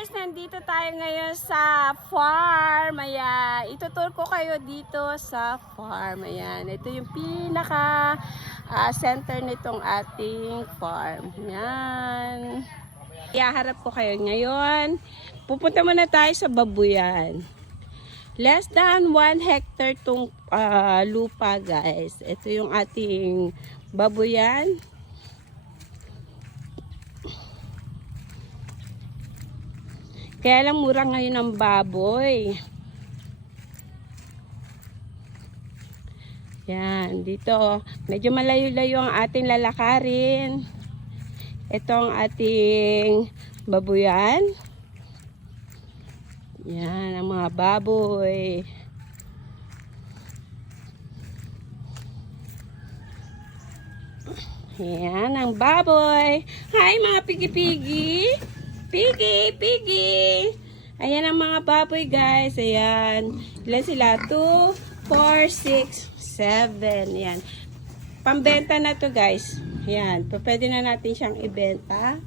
guys, nandito tayo ngayon sa farm. Ayan, itutur ko kayo dito sa farm. Ayan, ito yung pinaka ah, center nitong ating farm. Ayan. Iaharap ko kayo ngayon. Pupunta muna tayo sa babuyan. Less than 1 hectare tong ah, lupa guys. Ito yung ating babuyan. Kaya lang mura ngayon ang baboy. Yan, dito. Medyo malayo-layo ang ating lalakarin. Ito ang ating babuyan. Yan, ang mga baboy. Yan, ang baboy. Hi, mga pigi-pigi. Pigi, pigi. Ayan ang mga baboy, guys. Ayan. Ilan sila? 2, 4, 6, 7. Yan. Pambenta na to, guys. Ayan. Pwede na natin siyang ibenta.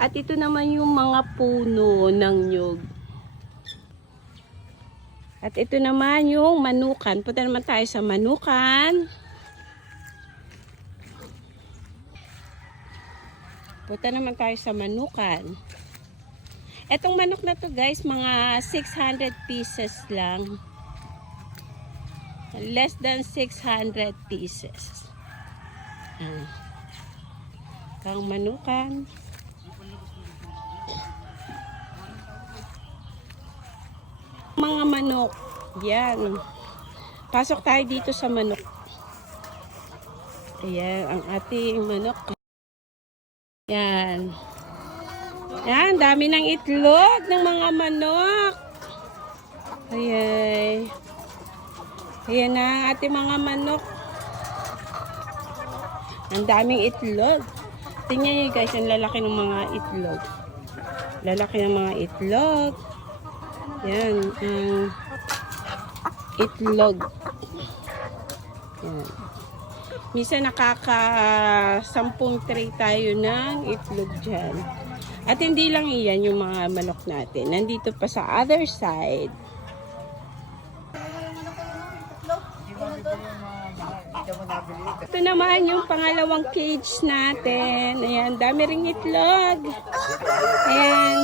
At ito naman yung mga puno ng nyug. At ito naman yung manukan. Punta naman tayo sa manukan. Punta naman tayo sa manukan. Etong manok na to guys, mga 600 pieces lang. Less than 600 pieces. Ah. Kang manukan. Mga manok. Yan. Pasok tayo dito sa manok. Ayan, ang ating manok. Yan. Yan, dami ng itlog ng mga manok. Ayan. Ayan na ang ating mga manok. Ang daming itlog. Tingnan niyo guys, ang lalaki ng mga itlog. Lalaki ng mga itlog. Yan, ang itlog. Yan. Minsan nakaka sampung tray tayo ng itlog dyan. At hindi lang iyan yung mga manok natin. Nandito pa sa other side. Ito naman yung pangalawang cage natin. Ayan, dami ring itlog. Ayan.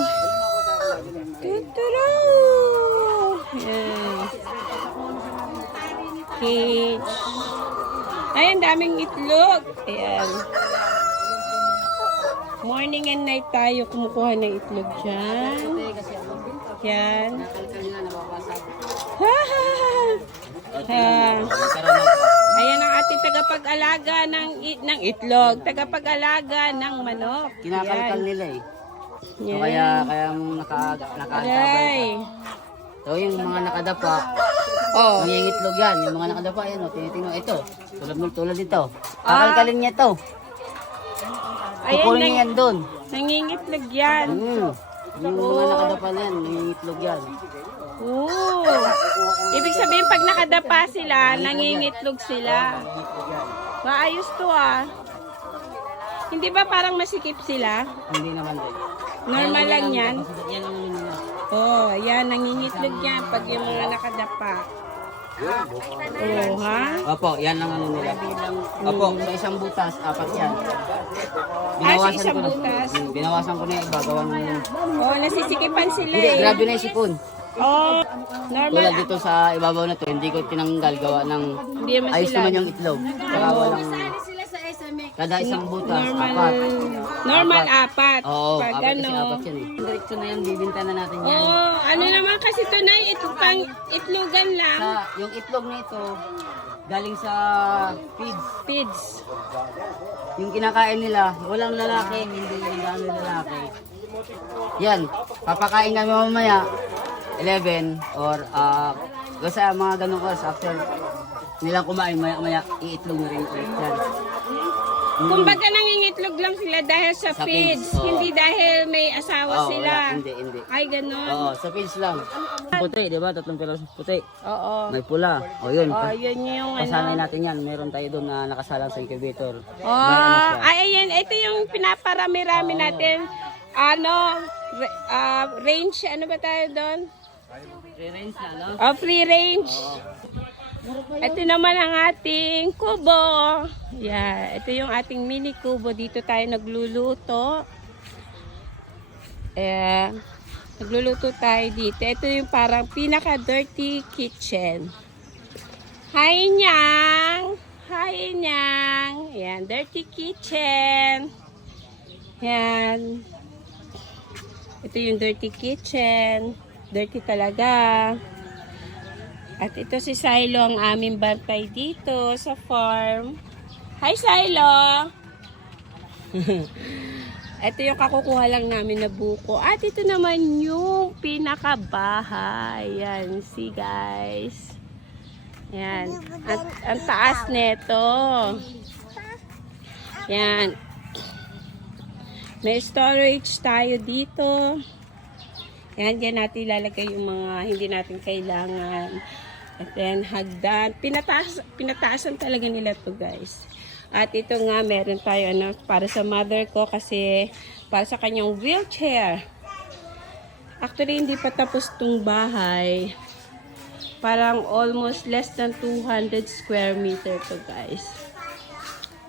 Tuturo! Ayan. Cage. Ayan, daming itlog. Ayan. Morning and night tayo kumukuha ng itlog dyan. Yan. Ha. Ayan ang ating tagapag-alaga ng, i- ng itlog. Tagapag-alaga ng manok. Kinakalkal nila eh. So, kaya kaya naka nakadapa. Aray. So yung mga nakadapa, Oh. nangingitlog yan. Yung mga nakadapa yan, oh, tinitingnan ito. Tulad mo tulad nito. Ah. Kakalkalin niya to. Ayan, Kukunin nang, niya yan doon. nangingitlog yan. Hmm. Yung mga nakadapa na yan, nangingitlog yan. Oo. Ibig sabihin, pag nakadapa sila, nangingitlog sila. Maayos to ah. Hindi ba parang masikip sila? Hindi naman din. Normal lang yan. Yan ang. Oh, yan, nangingitlog yan pag yung mga nakadapa. Oh, ha? Opo, yan ang ano nila. Opo, sa isang butas, apat yan. Ah, sa isang ko na. butas. Hmm, binawasan ko na yung iba. Gawa ng... Oh, nasisikipan sila Hindi, eh. grabe na yung sipon. Oh, normal. Tulad dito sa ibabaw na to, hindi ko tinanggal gawa ng Hindi naman ayos sila. naman yung itlog. Saka walang kada isang butas, Normal. apat. Normal apat. Oo, pag apat ano. kasi apat yan eh. Diretso na yan, bibinta na natin yan. Oh, ano naman kasi to na ito pang itlogan lang. Sa, yung itlog na ito, galing sa feeds. Pids. Yung kinakain nila, walang lalaki, hindi yung gaano lalaki. Yan, papakain kami mamaya, 11 or uh, basta mga ganong oras after nilang kumain, maya, maya iitlog na rin ulit yan. Mm. Kumbaga nangingitlog lang sila dahil sa, Sa feeds, feeds, oo. hindi dahil may asawa Oo, sila. wala, hindi, hindi. Ay, ganun. Oo, sa feeds lang. Puti, di ba? Tatlong piraso puti. Oo. May pula. O yun, Oh, yun yung pasanay ano. natin yan. Meron tayo doon na nakasalang sa incubator. Oh, ay, ayan. Ito yung pinaparami-rami natin. ano, ah, range, ano ba tayo doon? Re-range na, no? Oh, free range. Ito naman ang ating kubo. Yeah, ito yung ating mini kubo. Dito tayo nagluluto. Eh, nagluluto tayo dito. Ito yung parang pinaka-dirty kitchen. Hi, Nyang! Hi, Nyang! Yan, dirty kitchen. Yan. Ito yung dirty kitchen. Dirty talaga. At ito si Silo ang aming bantay dito sa farm. Hi, Silo! ito yung kakukuha lang namin na buko. At ito naman yung pinakabahay. Yan, see guys. Yan. Ang, ang taas nito. Yan. May storage tayo dito. Yan, dyan natin ilalagay yung mga hindi natin kailangan. At then, hagdan. Pinataas, pinataasan talaga nila to guys. At ito nga, meron tayo ano, para sa mother ko kasi para sa kanyang wheelchair. Actually, hindi pa tapos tong bahay. Parang almost less than 200 square meter to guys.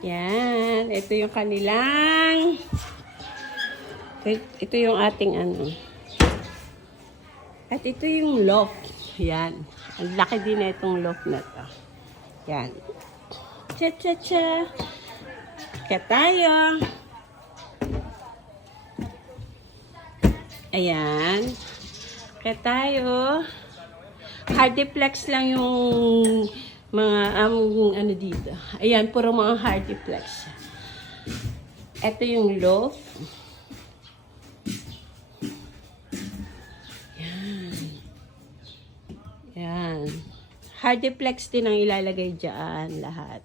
Yan. Ito yung kanilang ito yung ating ano. At ito yung loft. Yan. Ang laki din na itong loft na to. Yan. Cha cha cha. Kaya tayo. Ayan. Kaya tayo. Hardiplex lang yung mga um, ano dito. Ayan, puro mga hardiplex. Ito yung loft. Yan. Hardiplex din ang ilalagay dyan lahat.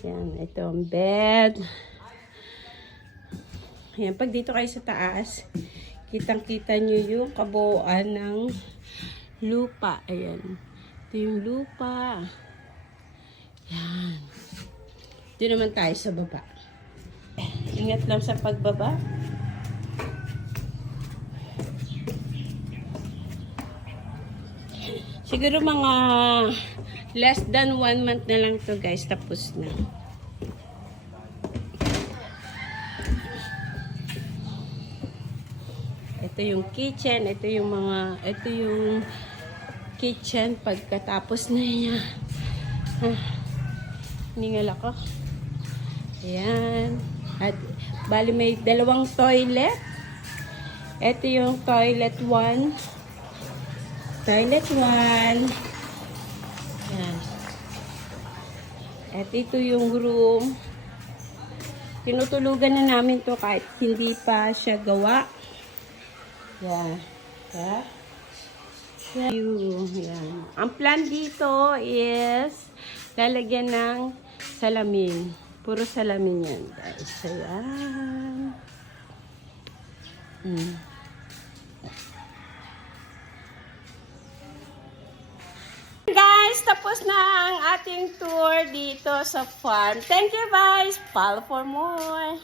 Yan, ito ang bed. Yan, pag dito kayo sa taas, kitang-kita nyo yung kabuuan ng lupa. Ayan. Ito yung lupa. Yan. Dito naman tayo sa baba. Ingat lang sa pagbaba. Siguro mga less than one month na lang to guys. Tapos na. Ito yung kitchen. Ito yung mga, ito yung kitchen pagkatapos na niya. Ah, Ningal ako. Ayan. At bali may dalawang toilet. Ito yung toilet 1. Toilet 1. Yan. At ito yung room. Tinutulugan na namin to kahit hindi pa siya gawa. Yan. Yeah. Yan. Ang plan dito is lalagyan ng salamin. Puro salamin yan, guys. Ayan. Hmm. Tapos na ang ating tour dito sa farm. Thank you guys. Follow for more.